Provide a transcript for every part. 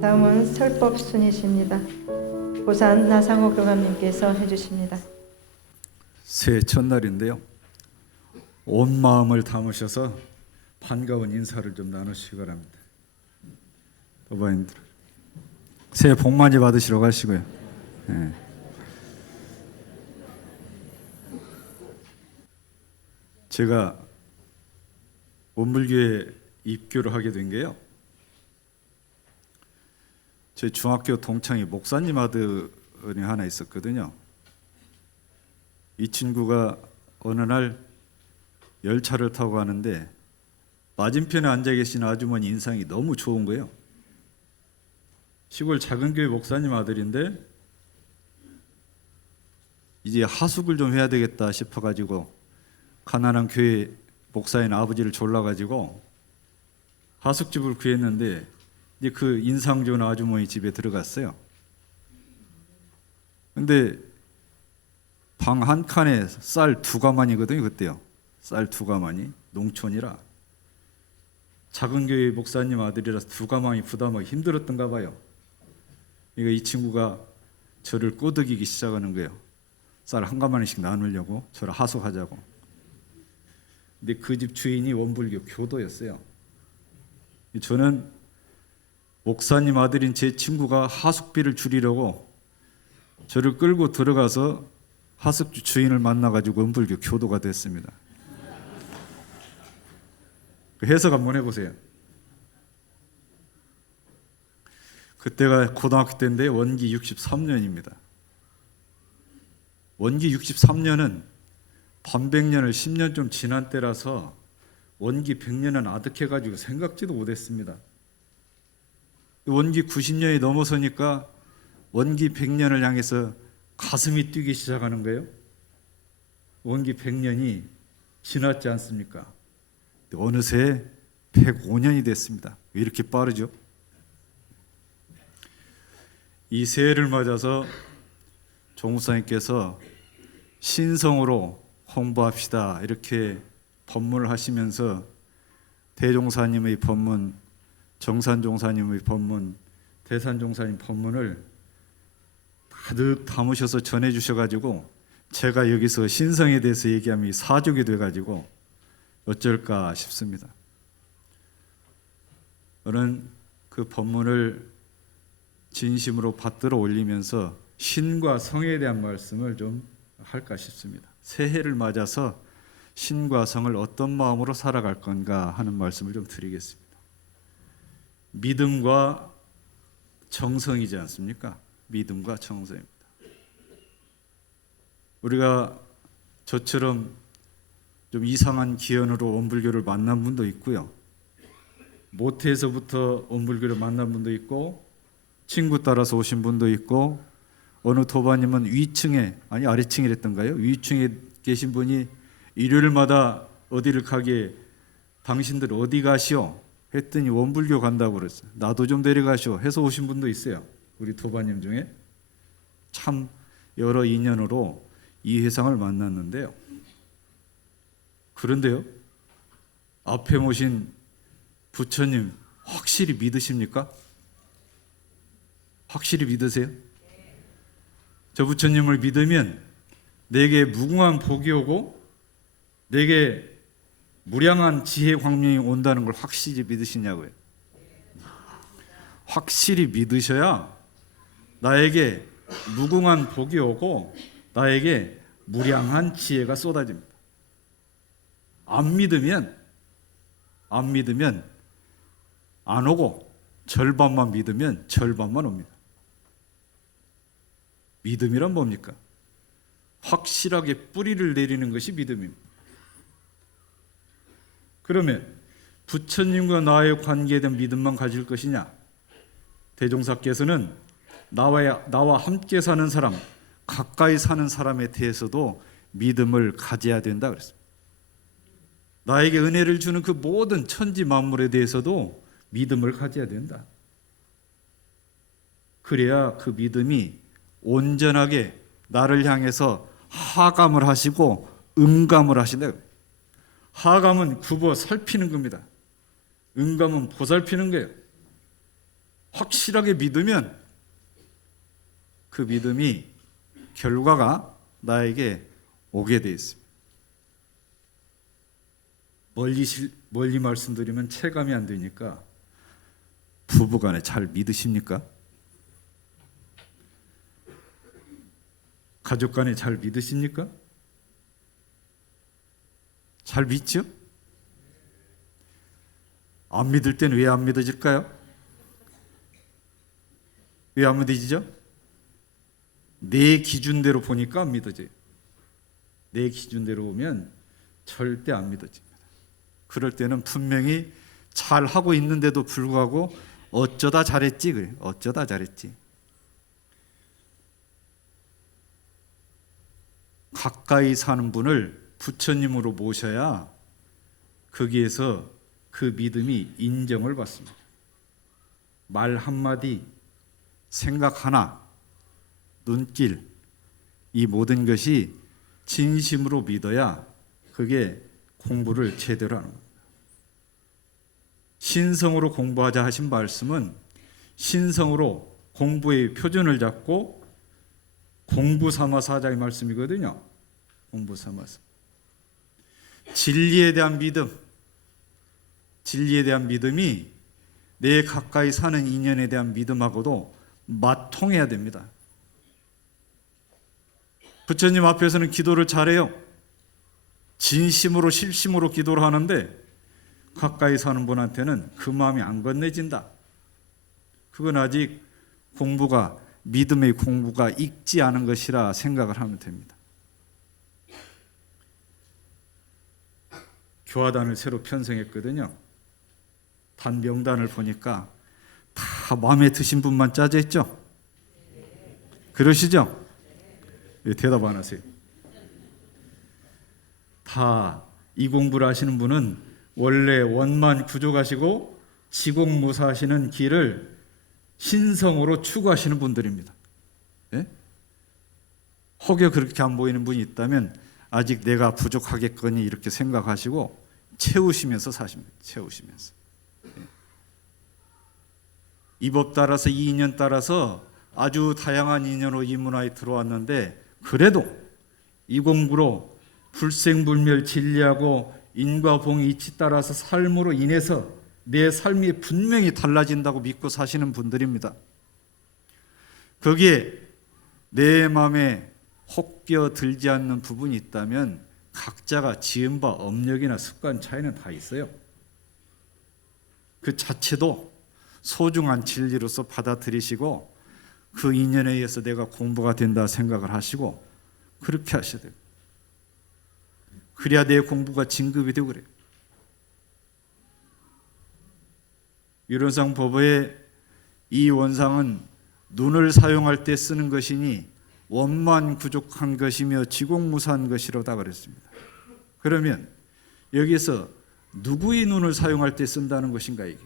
다음은 설법 순이십니다. 고산 나상호 교감님께서 해주십니다. 새해 첫날인데요. 온 마음을 담으셔서 반가운 인사를 좀 나누시기 바랍니다. 도바인들 새해 복 많이 받으시러 가시고요. 예. 제가 원불교에 입교를 하게 된 게요. 제 중학교 동창이 목사님 아들이 하나 있었거든요. 이 친구가 어느 날 열차를 타고 가는데 맞은편에 앉아 계신 아주머니 인상이 너무 좋은 거예요. 시골 작은 교회 목사님 아들인데 이제 하숙을 좀 해야 되겠다 싶어 가지고 가난한 교회 목사인 아버지를 졸라 가지고 하숙집을 구했는데 이제 그 인상 좋은 아주머니 집에 들어갔어요. 근데 방 한 칸에 쌀 두 가마니거든요 그때요. 쌀 두 가마니 농촌이라 작은 교회 목사님 아들이라서 두 가마니 부담하기 힘들었던가 봐요. 그러니까 이 친구가 저를 꼬드기기 시작하는 거예요. 쌀 한 가마니씩 나누려고 저를 하숙하자고. 근데 그 집 주인이 원불교 교도였어요. 저는 목사님 아들인 제 친구가 하숙비를 줄이려고 저를 끌고 들어가서 하숙주 주인을 만나가지고 원불교 교도가 됐습니다. 그 해석 한번 해보세요. 그때가 고등학교 때인데 원기 63년입니다. 원기 63년은 반백년을 10년 좀 지난 때라서 원기 100년은 아득해가지고 생각지도 못했습니다. 원기 90년이 넘어서니까 원기 100년을 향해서 가슴이 뛰기 시작하는 거예요. 원기 100년이 지났지 않습니까? 어느새 105년이 됐습니다. 왜 이렇게 빠르죠? 이 새해를 맞아서 종무사님께서 신성으로 홍보합시다 이렇게 법문을 하시면서 대종사님의 법문, 정산 종사님의 법문, 대산 종사님 법문을 가득 담으셔서 전해 주셔가지고 제가 여기서 신성에 대해서 얘기하면 사족이 돼가지고 어쩔까 싶습니다. 저는 그 법문을 진심으로 받들어 올리면서 신과 성에 대한 말씀을 좀 할까 싶습니다. 새해를 맞아서 신과 성을 어떤 마음으로 살아갈 건가 하는 말씀을 좀 드리겠습니다. 믿음과 정성이지 않습니까? 믿음과 정성입니다. 우리가 저처럼 좀 이상한 기현으로 원불교를 만난 분도 있고요. 모태에서부터 원불교를 만난 분도 있고 친구 따라서 오신 분도 있고 어느 도바님은 위층에 아니 아래층이랬던가요? 위층에 계신 분이 일요일마다 어디를 가게 당신들 어디 가시오? 했더니 원불교 간다고 그랬어요. 나도 좀 데려가시오. 해서 오신 분도 있어요. 우리 도바님 중에 참 여러 인연으로 이 회상을 만났는데요. 그런데요. 앞에 모신 부처님 확실히 믿으십니까? 확실히 믿으세요? 저 부처님을 믿으면 내게 무궁한 복이 오고 내게 무량한 지혜 광명이 온다는 걸 확실히 믿으시냐고요. 확실히 믿으셔야 나에게 무궁한 복이 오고 나에게 무량한 지혜가 쏟아집니다. 안 믿으면 안 믿으면 안 오고 절반만 믿으면 절반만 옵니다. 믿음이란 뭡니까? 확실하게 뿌리를 내리는 것이 믿음입니다. 그러면 부처님과 나의 관계에 대한 믿음만 가질 것이냐? 대종사께서는 나와 나와 함께 사는 사람, 가까이 사는 사람에 대해서도 믿음을 가져야 된다 그랬습니다. 나에게 은혜를 주는 그 모든 천지 만물에 대해서도 믿음을 가져야 된다. 그래야 그 믿음이 온전하게 나를 향해서 하감을 하시고 음감을 하신다. 하감은 굽어 살피는 겁니다. 음감은 보살피는 거예요. 확실하게 믿으면 그 믿음이 결과가 나에게 오게 돼 있습니다. 멀리 실- 멀리 말씀드리면 체감이 안 되니까 부부간에 잘 믿으십니까? 가족간에 잘 믿으십니까? 잘 믿죠? 안 믿을 땐 왜 안 믿어질까요? 왜 안 믿어지죠? 내 기준대로 보니까 안 믿어져요. 내 기준대로 보면 절대 안 믿어집니다. 그럴 때는 분명히 잘 하고 있는데도 불구하고 어쩌다 잘했지 그래. 어쩌다 잘했지. 가까이 사는 분을 부처님으로 모셔야 거기에서 그 믿음이 인정을 받습니다. 말 한마디, 생각 하나, 눈길, 이 모든 것이 진심으로 믿어야 그게 공부를 제대로 하는 겁니다. 신성으로 공부하자 하신 말씀은 신성으로 공부의 표준을 잡고 공부 삼아서 하자 이 말씀이거든요. 공부 삼아서. 진리에 대한 믿음, 진리에 대한 믿음이 내 가까이 사는 인연에 대한 믿음하고도 맞통해야 됩니다. 부처님 앞에서는 기도를 잘해요. 진심으로 실심으로 기도를 하는데 가까이 사는 분한테는 그 마음이 안 건네진다. 그건 아직 공부가 믿음의 공부가 익지 않은 것이라 생각을 하면 됩니다. 교화단을 새로 편성했거든요. 단 명단을 보니까 다 마음에 드신 분만 짜져 있죠. 그러시죠? 왜 대답 안 하세요? 다 이 공부를 하시는 분은 원래 원만 구족하시고 지공무사하시는 길을 신성으로 추구하시는 분들입니다. 예? 혹여 그렇게 안 보이는 분이 있다면 아직 내가 부족하겠거니 이렇게 생각하시고 채우시면서 사십니다. 채우시면서. 예. 이법 따라서 이 인연 따라서 아주 다양한 인연으로 이 문화에 들어왔는데 그래도 이 공부로 불생불멸 진리하고 인과 봉이 이치 따라서 삶으로 인해서 내 삶이 분명히 달라진다고 믿고 사시는 분들입니다. 거기에 내 마음에 혹겨 들지 않는 부분이 있다면 각자가 지은 바 업력이나 습관 차이는 다 있어요. 그 자체도 소중한 진리로서 받아들이시고 그 인연에 의해서 내가 공부가 된다 생각을 하시고 그렇게 하셔야 돼요. 그래야 내 공부가 진급이 되고 그래요. 유론상 법의 이 원상은 눈을 사용할 때 쓰는 것이니 원만 부족한 것이며 지공무사한 것이로다 그랬습니다. 그러면 여기서 누구의 눈을 사용할 때 쓴다는 것인가 이게?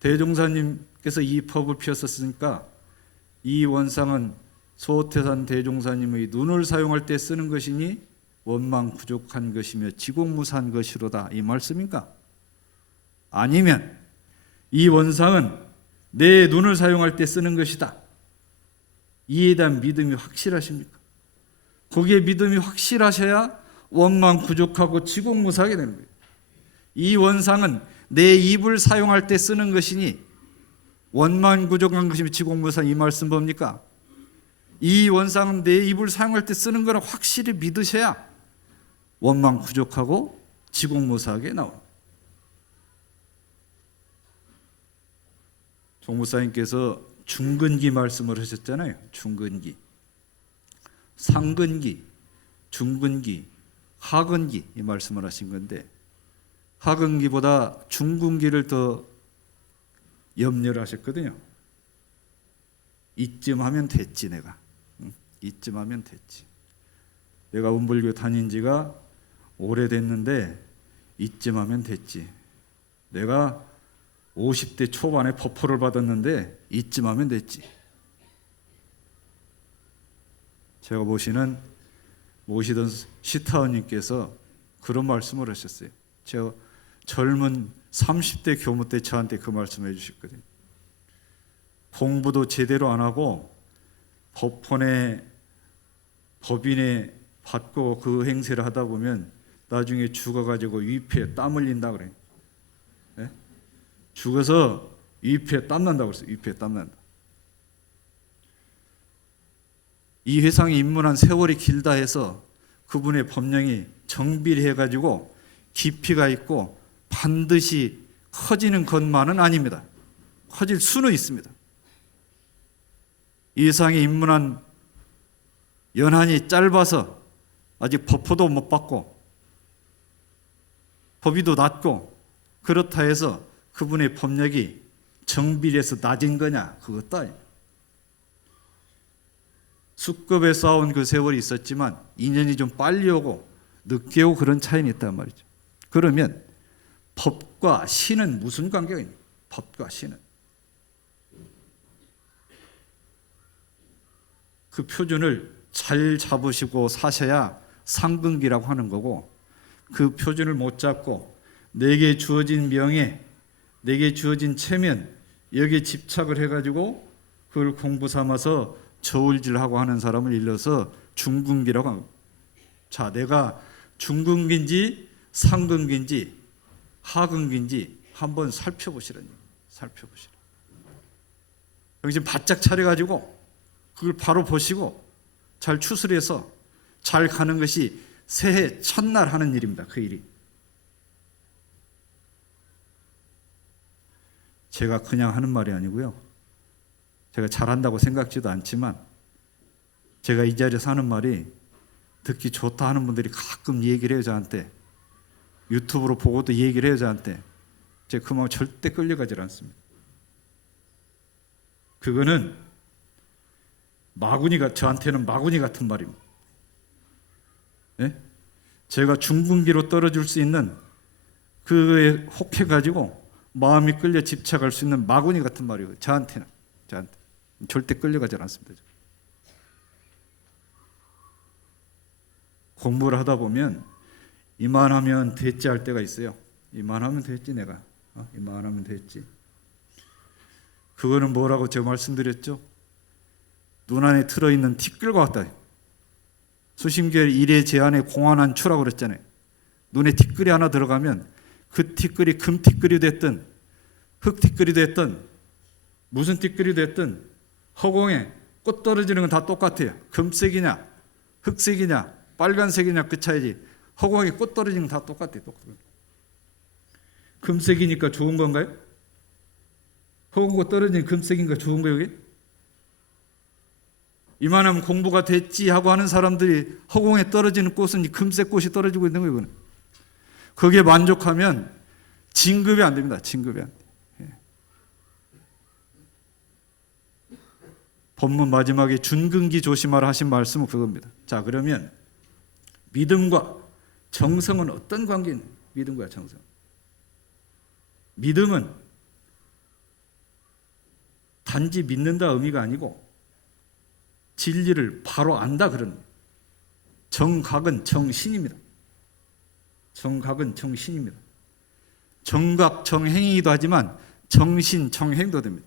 대종사님께서 이 법을 피웠었으니까 이 원상은 소태산 대종사님의 눈을 사용할 때 쓰는 것이니 원망 부족한 것이며 지공무사한 것이로다 이 말씀인가? 아니면 이 원상은 내 눈을 사용할 때 쓰는 것이다. 이에 대한 믿음이 확실하십니까? 거기에 믿음이 확실하셔야 원망 부족하고 지공무사하게 되는 거예요. 이 원상은 내 입을 사용할 때 쓰는 것이니 원망 부족한 것이며 지공무사 이 말씀 뭡니까? 이 원상은 내 입을 사용할 때 쓰는 거를 확실히 믿으셔야 원망 부족하고 지공무사하게 나옵니다. 종무사님께서 중근기 말씀을 하셨잖아요. 중근기, 상근기, 중근기, 하근기 이 말씀을 하신 건데 하근기보다 중근기를 더 염려를 하셨거든요. 이쯤 하면 됐지 내가. 응? 이쯤 하면 됐지. 내가 운불교 다닌 지가 오래됐는데 이쯤 하면 됐지. 내가 50대 초반에 버퍼를 받았는데 이쯤 하면 됐지. 제가 보시는 모시던 시타원님께서 그런 말씀을 하셨어요. 제가 젊은 30대 교무 때 저한테 그 말씀을 해주셨거든요. 공부도 제대로 안 하고 법원에 법인에 받고 그 행세를 하다 보면 나중에 죽어가지고 위패에 땀 흘린다 그래. 예? 죽어서 위패에 땀 난다고 그랬어요. 위패에 땀 난다. 이 회상에 입문한 세월이 길다 해서 그분의 법령이 정비해가지고 깊이가 있고 반드시 커지는 것만은 아닙니다. 커질 수는 있습니다. 이 회상에 입문한 연한이 짧아서 아직 법포도 못 받고 법위도 낮고 그렇다 해서 그분의 법력이 정비례해서 낮은 거냐 그것도 아닙니다. 수급에 쌓아온 그 세월이 있었지만 인연이 좀 빨리 오고 늦게 오고 그런 차이는 있단 말이죠. 그러면 법과 신은 무슨 관계가 있는? 법과 신은 그 표준을 잘 잡으시고 사셔야 상근기라고 하는 거고 그 표준을 못 잡고 내게 주어진 명예, 내게 주어진 체면 여기에 집착을 해가지고 그걸 공부 삼아서 저울질하고 하는 사람을 일러서 중근기라고 합니다. 자, 내가 중근기인지 상근기인지 하근기인지 한번 살펴보시라니 살펴보시라. 정신 바짝 차려가지고 그걸 바로 보시고 잘 추스려서 잘 가는 것이 새해 첫날 하는 일입니다. 그 일이. 제가 그냥 하는 말이 아니고요. 제가 잘한다고 생각지도 않지만 제가 이 자리에서 하는 말이 듣기 좋다 하는 분들이 가끔 얘기를 해요 저한테 유튜브로 보고도 얘기를 해요 저한테 제가 그 마음 절대 끌려가질 않습니다. 그거는 마구니가 저한테는 마구니 같은 말입니다. 예? 제가 중분기로 떨어질 수 있는 그에 혹해 가지고 마음이 끌려 집착할 수 있는 마구니 같은 말이에요. 저한테는 저한테 절대 끌려가지 않습니다. 공부를 하다 보면 이만하면 됐지 할 때가 있어요. 이만하면 됐지 내가. 어? 이만하면 됐지. 그거는 뭐라고 제가 말씀드렸죠? 눈 안에 틀어 있는 티끌과 같다. 수심결 일의 제한에 공안한 추라고 그랬잖아요. 눈에 티끌이 하나 들어가면 그 티끌이 금 티끌이 됐든 흙 티끌이 됐든 무슨 티끌이 됐든 허공에 꽃 떨어지는 건 다 똑같아요. 금색이냐 흑색이냐 빨간색이냐 그 차이지. 허공에 꽃 떨어지는 건 다 똑같아요. 똑같아요. 금색이니까 좋은 건가요? 허공에 떨어지는 금색인가 좋은 거예요, 여기? 이만하면 공부가 됐지 하고 하는 사람들이 허공에 떨어지는 꽃은 이 금색 꽃이 떨어지고 있는 거예요, 이거는. 거기에 만족하면 진급이 안 됩니다. 진급이 안 돼. 예. 본문 마지막에 준근기 조심하라 하신 말씀은 그겁니다. 자, 그러면 믿음과 정성은 어떤 관계는 믿음과 정성? 믿음은 단지 믿는다 의미가 아니고 진리를 바로 안다 그런 정각은 정신입니다. 정각은 정신입니다. 정각 정행이기도 하지만 정신 정행도 됩니다.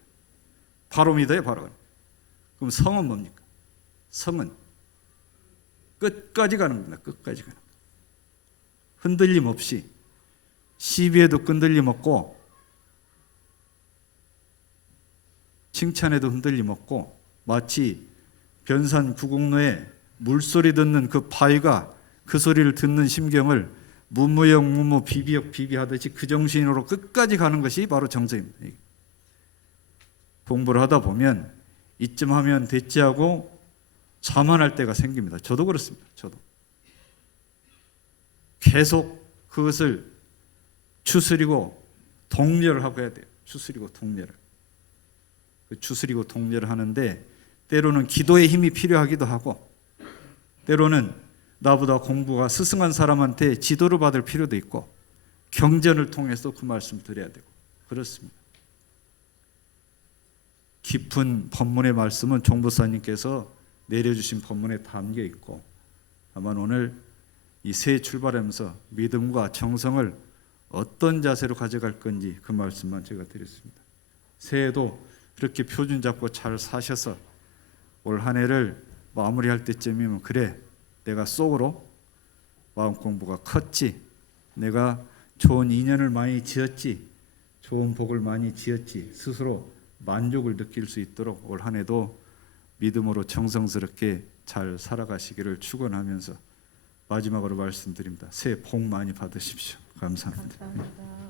바로 믿어요, 바로. 그럼 성은 뭡니까? 성은 끝까지 가는 겁니다. 끝까지 가는. 흔들림 없이 시비에도 끈들림 없고 칭찬에도 흔들림 없고 마치 변산 구곡로에 물소리 듣는 그 바위가 그 소리를 듣는 심경을 무무역 무무 비비역 비비하듯이 그 정신으로 끝까지 가는 것이 바로 정성입니다. 이게. 공부를 하다 보면 이쯤 하면 됐지 하고 자만할 때가 생깁니다. 저도 그렇습니다. 저도 계속 그것을 추스리고 독려를 하고 해야 돼요. 추스리고 독려를. 그 추스리고 독려를 하는데 때로는 기도의 힘이 필요하기도 하고 때로는 나보다 공부가 스승한 사람한테 지도를 받을 필요도 있고 경전을 통해서 그 말씀 드려야 되고 그렇습니다. 깊은 법문의 말씀은 종부사님께서 내려주신 법문에 담겨 있고 다만 오늘 이 새해 출발하면서 믿음과 정성을 어떤 자세로 가져갈 건지 그 말씀만 제가 드렸습니다. 새해도 그렇게 표준 잡고 잘 사셔서 올 한 해를 마무리할 때쯤이면 그래 내가 속으로 마음 공부가 컸지 내가 좋은 인연을 많이 지었지 좋은 복을 많이 지었지 스스로 만족을 느낄 수 있도록 올 한 해도 믿음으로 정성스럽게 잘 살아가시기를 축원하면서 마지막으로 말씀드립니다. 새해 복 많이 받으십시오. 감사합니다. 감사합니다.